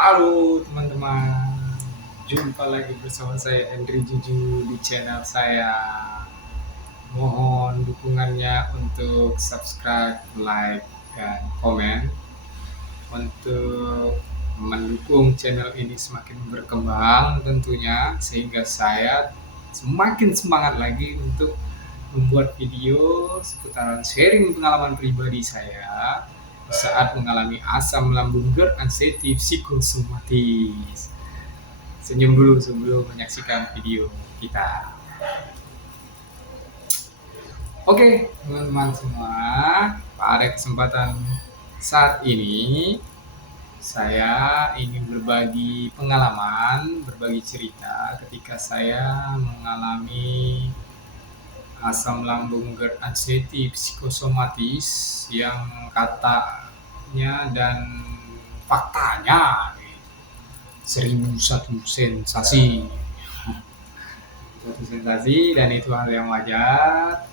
Halo teman-teman, jumpa lagi bersama saya Henry Juju di channel saya. Mohon dukungannya untuk subscribe, like, dan komen untuk mendukung channel ini semakin berkembang tentunya, sehingga saya semakin semangat lagi untuk membuat video seputaran sharing pengalaman pribadi saya saat mengalami asam lambung GERD anxiety psikosomatis. Senyum dulu sebelum menyaksikan video kita. Oke, teman-teman semua, pada kesempatan saat ini saya ingin berbagi pengalaman, berbagi cerita ketika saya mengalami asam lambung GERD anxiety psikosomatis yang katanya dan faktanya 1001 sensasi. Satu sensasi, dan itu hal yang wajar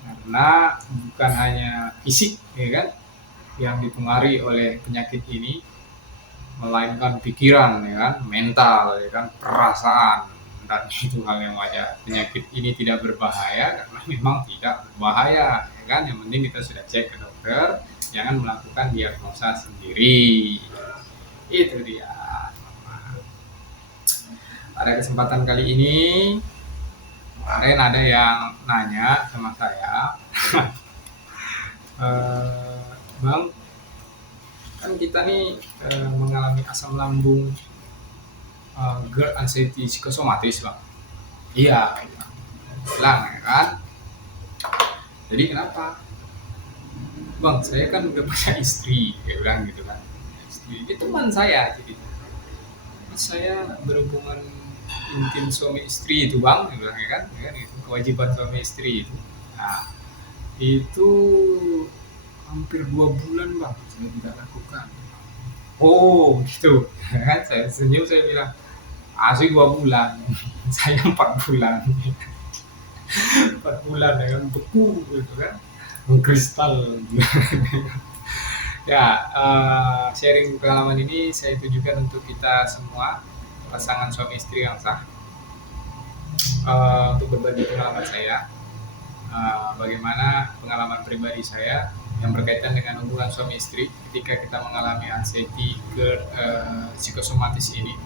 karena bukan hanya fisik, ya kan, yang dipengaruhi oleh penyakit ini, melainkan pikiran, ya kan, mental, ya kan, perasaan, dan itu hal yang wajar. Penyakit ini tidak berbahaya karena memang tidak berbahaya, ya kan. Yang penting kita sudah cek ke dokter, jangan melakukan diagnosa sendiri. Itu dia. Pada kesempatan kali ini, kemarin ada yang nanya sama saya, Bang, kan kita nih mengalami asam lambung GERD anxiety psikosomatis, Bang. Iya, bilang, ya kan. Jadi kenapa? Bang, saya kan udah punya istri, dia bilang gitu kan. Istri, ini teman saya, jadi saya berhubungan intim suami istri itu, Bang, dia bilang, ya kan, itu kewajiban suami istri itu. Nah, itu hampir 2 bulan, Bang, saya tidak lakukan. Oh, gitu. Kan saya senyum, saya bilang, asli 2 bulan, saya 4 bulan. 4 bulan ya kan, beku gitu kan, mengkristal. Ya, sharing pengalaman ini saya tujukan untuk kita semua, pasangan suami istri yang sah, untuk berbagi pengalaman saya, bagaimana pengalaman pribadi saya yang berkaitan dengan hubungan suami istri ketika kita mengalami anxiety GERD psikosomatis ini.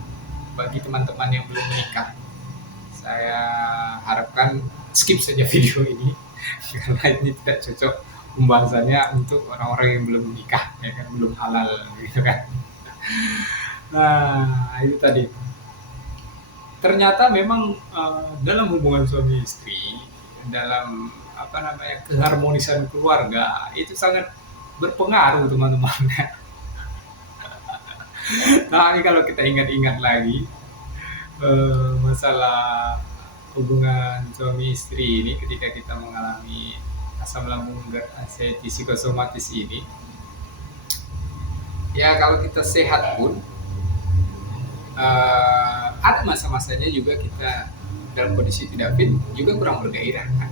Bagi teman-teman yang belum menikah, saya harapkan skip saja video ini karena ini tidak cocok pembahasannya untuk orang-orang yang belum menikah, ya kan, belum halal gitu kan. Nah, itu tadi. Ternyata memang dalam hubungan suami istri, dalam keharmonisan keluarga itu sangat berpengaruh, teman-teman. Nah, ini kalau kita ingat-ingat lagi masalah hubungan suami istri ini ketika kita mengalami asam lambung GERD anxiety psikosomatis ini, ya kalau kita sehat pun ada masa-masanya juga kita dalam kondisi tidak fit, juga kurang bergairah kan.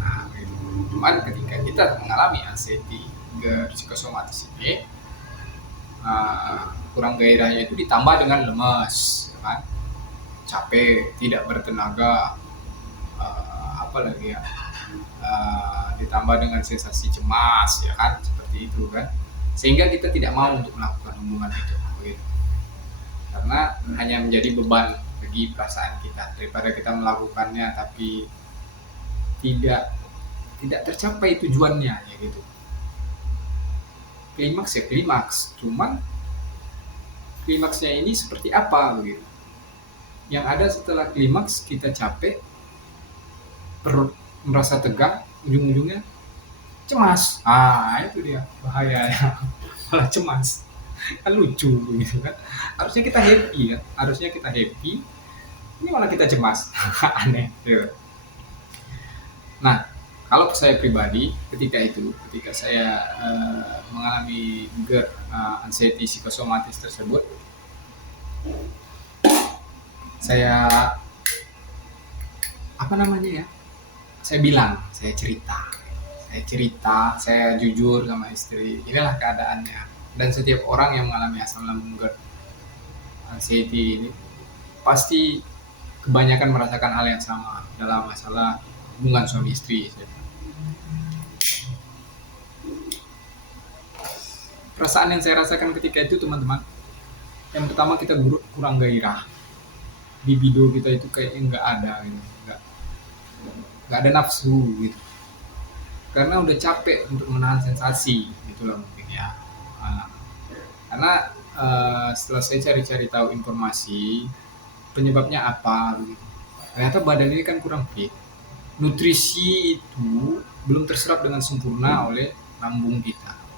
Nah, gitu. Cuman ketika kita mengalami anxiety GERD psikosomatis ini, kurang gairahnya itu ditambah dengan lemas, ya kan? Capek, tidak bertenaga, apalagi ya, ditambah dengan sensasi cemas, ya kan, seperti itu kan, sehingga kita tidak mau untuk melakukan hubungan itu, begitu. Karena hanya menjadi beban bagi perasaan kita, daripada kita melakukannya tapi tidak tercapai tujuannya, ya gitu. Klimaks ya klimaks, cuman klimaksnya ini seperti apa, begitu. Yang ada setelah klimaks kita capek, perut merasa tegang, ujung-ujungnya cemas. Itu dia bahayanya. Malah cemas, kan lucu gitu kan. Harusnya kita happy, kan, harusnya kita happy, ini malah kita cemas. Aneh gitu. Nah, kalau saya pribadi ketika saya mengalami GERD anxiety psikosomatis tersebut, saya saya bilang, saya cerita, saya jujur sama istri, inilah keadaannya. Dan setiap orang yang mengalami asam lambung GERD anxiety ini pasti kebanyakan merasakan hal yang sama dalam masalah hubungan suami istri. Perasaan yang saya rasakan ketika itu teman-teman, yang pertama kita kurang gairah, libido kita itu kayaknya nggak ada gitu, nggak ada nafsu gitu, karena udah capek untuk menahan sensasi gitulah mungkin ya. Nah, karena setelah saya cari-cari tahu informasi penyebabnya apa gitu, ternyata badan ini kan kurang fit, nutrisi itu belum terserap dengan sempurna oleh lambung kita.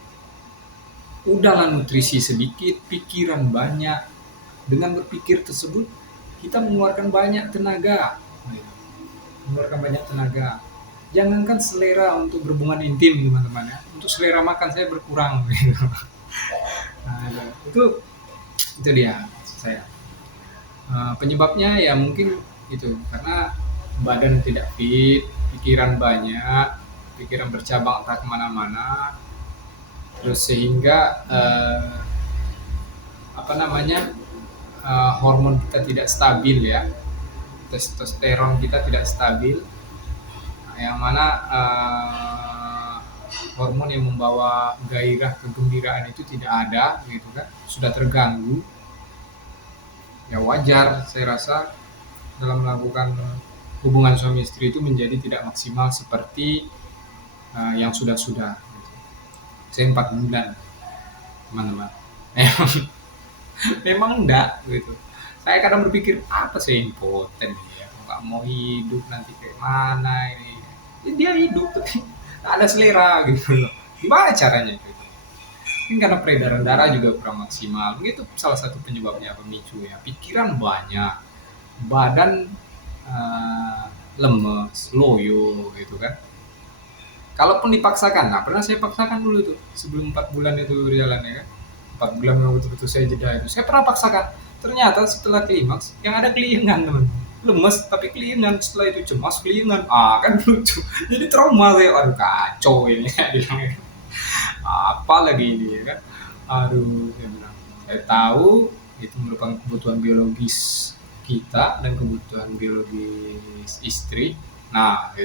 Udahlah nutrisi sedikit, pikiran banyak. Dengan berpikir tersebut, kita mengeluarkan banyak tenaga. Mengeluarkan banyak tenaga. Jangankan selera untuk berhubungan intim, teman-teman ya. Untuk selera makan saya berkurang. Nah, itu dia maksud saya. Penyebabnya ya mungkin itu karena badan tidak fit, pikiran banyak, pikiran bercabang entah kemana-mana, terus sehingga hormon kita tidak stabil ya, testosteron kita tidak stabil, yang mana hormon yang membawa gairah kegembiraan itu tidak ada gitu kan, sudah terganggu. Ya wajar saya rasa dalam melakukan hubungan suami istri itu menjadi tidak maksimal seperti yang sudah-sudah gitu. Saya 4 bulan teman-teman. Memang enggak gitu. Saya kadang berpikir apa saya impoten ya, nggak mau hidup nanti kayak mana ini. Ya, dia hidup tapi nggak ada selera gitu loh. Gimana caranya gitu? Mungkin karena peredaran darah juga kurang maksimal. Begitu salah satu penyebabnya, pemicu ya. Pikiran banyak, badan lemes, loyo gitu kan. Kalaupun dipaksakan, nah pernah saya paksakan dulu tuh sebelum 4 bulan itu berjalan ya kan. 4 bulan memang betul-betul saya jeda itu. Saya pernah paksakan. Ternyata setelah klimaks yang ada keliengan teman. Lemes tapi keliengan, setelah itu cemas keliengan. Kan lucu. Jadi trauma saya. Aduh kacau ini ya bilangnya. Apa lagi ini ya kan. Aduh saya bilang. Saya tahu itu merupakan kebutuhan biologis kita dan kebutuhan biologis istri. Nah,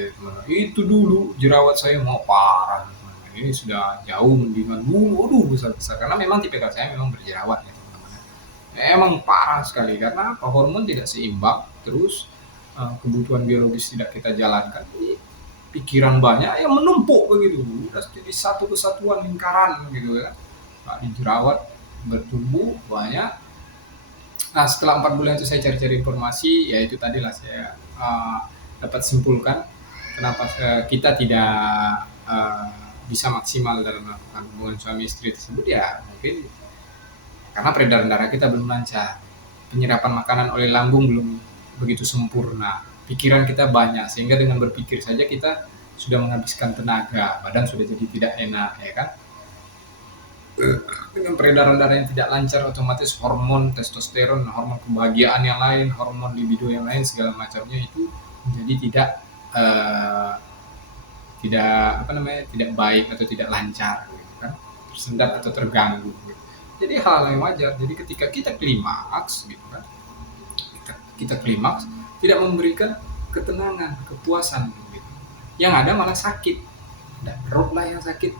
itu dulu jerawat saya mau parah. Ini sudah jauh mendingan dulu, aduh besar-besar. Karena memang tipikal saya memang berjerawat ya teman-teman. Emang parah sekali karena apa? Hormon tidak seimbang, terus kebutuhan biologis tidak kita jalankan. Jadi, pikiran banyak yang menumpuk begitu, udah jadi satu kesatuan lingkaran gitu kan. Nah, di jerawat bertumbuh banyak. Nah, setelah 4 bulan itu saya cari-cari informasi, ya itu tadilah saya dapat simpulkan kenapa kita tidak bisa maksimal dalam melakukan hubungan suami istri tersebut, ya mungkin karena peredaran darah kita belum lancar, penyerapan makanan oleh lambung belum begitu sempurna, pikiran kita banyak sehingga dengan berpikir saja kita sudah menghabiskan tenaga, badan sudah jadi tidak enak ya kan. Dengan peredaran darah yang tidak lancar, otomatis hormon testosteron, hormon kebahagiaan yang lain, hormon libido yang lain segala macamnya itu menjadi tidak baik atau tidak lancar gitu kan, tersendat atau terganggu gitu. Jadi hal yang wajar. Jadi ketika kita klimaks gitu kan, kita klimaks tidak memberikan ketenangan, kepuasan gitu. Yang ada malah sakit, dan perut lah yang sakit,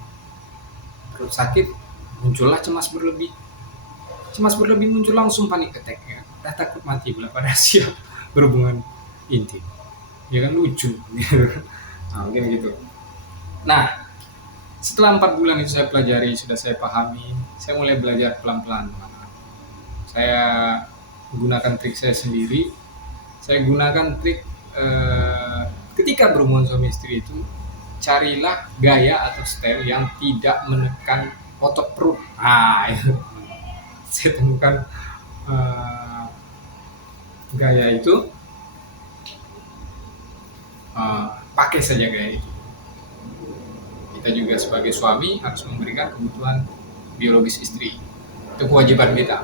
perut sakit, muncullah cemas berlebih muncul langsung panik attack ya. Dah takut mati pula pada siap berhubungan intim ya kan, lucu nah, mungkin gitu. Nah, setelah 4 bulan itu saya pelajari, sudah saya pahami, saya mulai belajar pelan-pelan. Saya gunakan trik saya sendiri. Saya gunakan trik ketika berhubungan suami istri itu, carilah gaya atau style yang tidak menekan otot perut. Itu saya temukan gaya itu, pakai saja gaya itu. Kita juga sebagai suami harus memberikan kebutuhan biologis istri, itu kewajiban kita.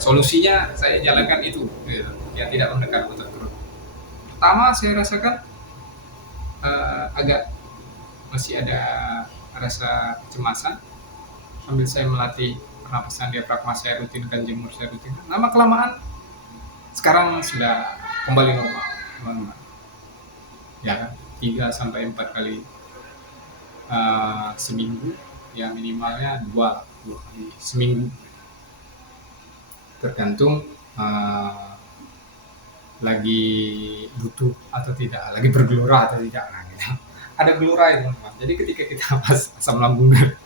Solusinya saya jalankan itu yang tidak menekan otot perut. Pertama saya rasakan agak masih ada rasa kecemasan, sambil saya melatih pernapasan diafragma saya rutinkan, jemur saya rutinkan, lama kelamaan sekarang sudah kembali normal, teman-teman. Ya kan, 3 sampai 4 kali seminggu, ya minimalnya dua kali seminggu, tergantung lagi butuh atau tidak, lagi bergelora atau tidak. Nah, gitu. Ada gelora itu, teman-teman. Jadi ketika kita pas asam lambung dan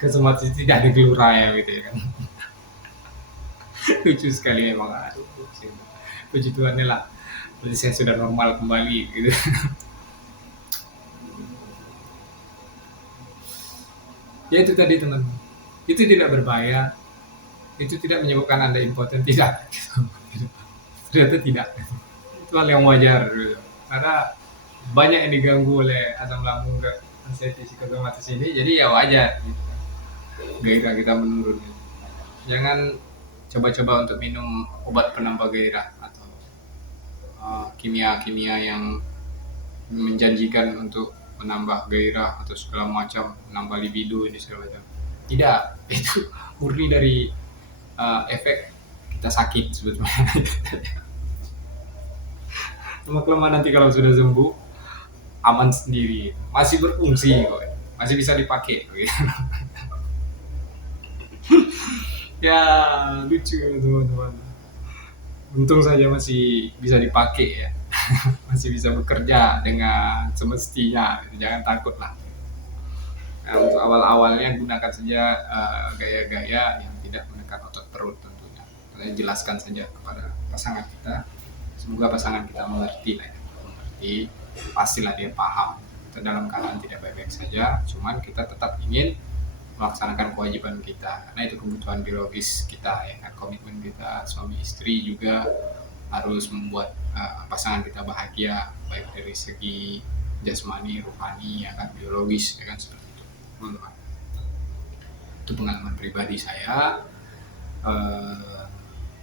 kesomatis tidak ada gelora ya gitu ya kan. Lucu sekali memang. Aduh, puji Tuhan lah. Berarti saya sudah normal kembali gitu. Ya itu tadi teman-teman. Itu tidak berbahaya. Itu tidak menyebabkan Anda impoten, tidak. Ternyata tidak. Itu hal yang wajar gitu. Karena banyak yang diganggu oleh asam lambung dan psikosomatis ini, jadi ya wajar gitu. Gairah kita menurun. Jangan coba-coba untuk minum obat penambah gairah atau kimia-kimia yang menjanjikan untuk menambah gairah atau segala macam, menambah libido ini segala macam. Tidak, itu murni dari efek kita sakit sebetulnya. Lama-kelamaan nanti kalau sudah sembuh, aman sendiri, masih berfungsi kok, masih bisa dipakai gitu. Ya lucu teman-teman, untung saja masih bisa dipakai ya. Masih bisa bekerja dengan semestinya, jangan takut lah. Nah, untuk awal-awalnya gunakan saja gaya-gaya yang tidak menekan otot perut tentunya. Kalian jelaskan saja kepada pasangan kita, semoga pasangan kita mengerti lah ya. Mengerti, pastilah dia paham. Kita dalam keadaan tidak baik-baik saja, cuman kita tetap ingin melaksanakan kewajiban kita, karena itu kebutuhan biologis kita ya kan, komitmen kita suami istri juga harus membuat pasangan kita bahagia, baik dari segi jasmani, rohani, ya kan, biologis, ya kan, seperti itu, teman-teman. Itu pengalaman pribadi saya.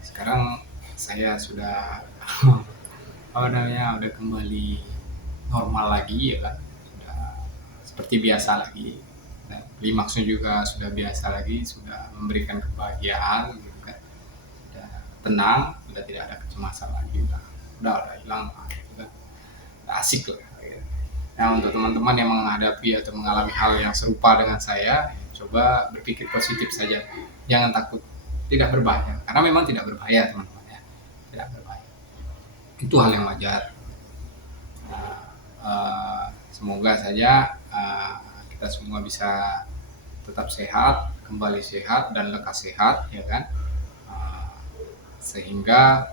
Sekarang saya sudah udah kembali normal lagi ya kan, sudah seperti biasa lagi. Dan klimaksnya juga sudah biasa lagi, sudah memberikan kebahagiaan gitu kan, sudah tenang, sudah tidak ada kecemasan lagi, udah hilang gitu kan, udah asik lah gitu. Nah, untuk teman-teman yang menghadapi atau mengalami hal yang serupa dengan saya, coba berpikir positif saja, jangan takut, tidak berbahaya, karena memang tidak berbahaya teman-teman ya, tidak berbahaya, itu hal yang wajar. Semoga saja kita semua bisa tetap sehat, kembali sehat dan lekas sehat ya kan, sehingga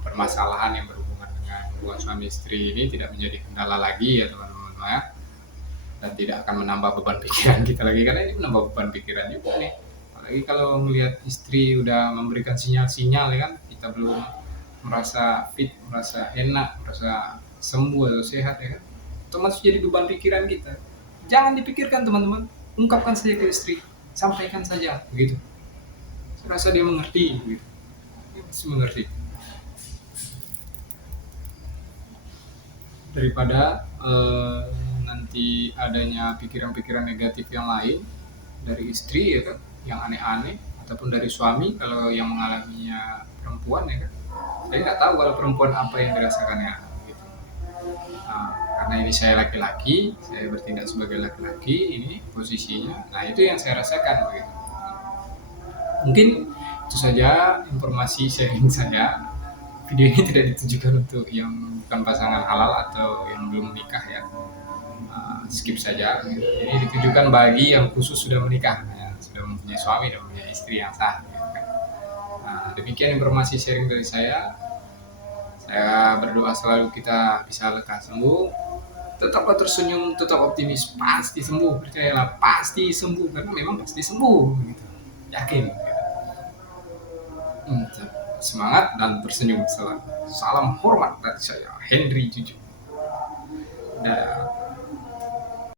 permasalahan yang berhubungan dengan hubungan suami istri ini tidak menjadi kendala lagi ya teman-teman ya, dan tidak akan menambah beban pikiran kita lagi, karena ini menambah beban pikiran juga nih, apalagi kalau melihat istri udah memberikan sinyal-sinyal ya kan, kita belum merasa fit, merasa enak, merasa sembuh atau sehat ya kan, otomatis jadi beban pikiran kita. Jangan dipikirkan teman-teman, ungkapkan saja ke istri, sampaikan saja begitu. Saya rasa dia mengerti begitu. Dia pasti mengerti. Daripada nanti adanya pikiran-pikiran negatif yang lain dari istri ya kan, yang aneh-aneh, ataupun dari suami kalau yang mengalaminya perempuan ya kan. Saya nggak tahu kalau perempuan apa yang dirasakannya. Karena ini saya laki-laki, saya bertindak sebagai laki-laki, ini posisinya, nah itu yang saya rasakan begitu. Mungkin itu saja informasi sharing saya. Video ini tidak ditujukan untuk yang bukan pasangan halal atau yang belum menikah ya, skip saja. Ini ditujukan bagi yang khusus sudah menikah ya, sudah mempunyai suami dan mempunyai istri yang sah gitu kan. Demikian informasi sharing dari saya. Saya berdoa selalu kita bisa lekas sembuh. Tetaplah tersenyum, tetap optimis, pasti sembuh, percayalah, pasti sembuh, karena memang pasti sembuh gitu. Yakin gitu. Semangat dan tersenyum selalu. Salam hormat dari saya, Henry Juju. Dan